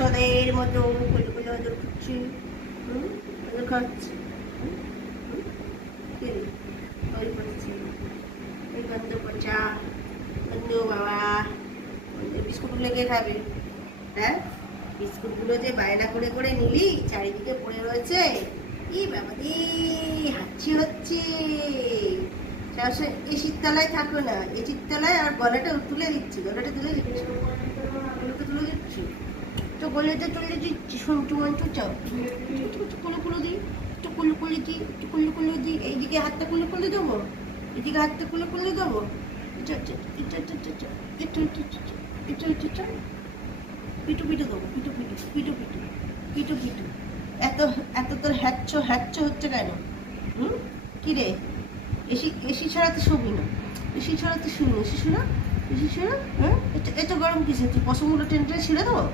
বাচ্চাদের মতো কুলু কুলু আদর করছি, আদর খাচ্ছি। ওই করছি, ওই গন্ধ পচা গন্ধ বাবা। বিস্কুটগুলো কে খাবে? হ্যাঁ, বিস্কুটগুলো যে বায়না করে করে নিলি, চারিদিকে পড়ে রয়েছে। ই বাবা দি, হাঁচি হচ্ছে। এসির তলায় থাকো না, এসির তলায়। আর গলাটা তুলে দিচ্ছি, গলাটা তুলে দিচ্ছি, গলাটা তুলে দিচ্ছি, তো গলাটা তুলে দিচ্ছি। সন্টু মন্টু চাও, একটু কুলো কুলো দিই, একটু কুলো কুলো দিই, একটু কুলো কুলো দিই। এইদিকে হাতটা কুলো কুলো দেবো, এদিকে হাতটা কুলো কুলো দেবো। এটা এটা এটা এটা এটা এটা এটা এটা এটা পিটু পিটু দেবো, পিটু পিটু পিটু পিটু পিটু পিটু। এত এত তোর হ্যাচ্ছ হ্যাচ্ছ হচ্ছে কেন? কি রে? এসি এসি ছাড়া তো শুবি না, এসি ছাড়া তো শুনি, এসি শোনা, এসি শোনা। হ্যাঁ, এটা এটা গরম কিসে? তুই পশমগুলো টেনে টেনে ছিঁড়ে দেবো।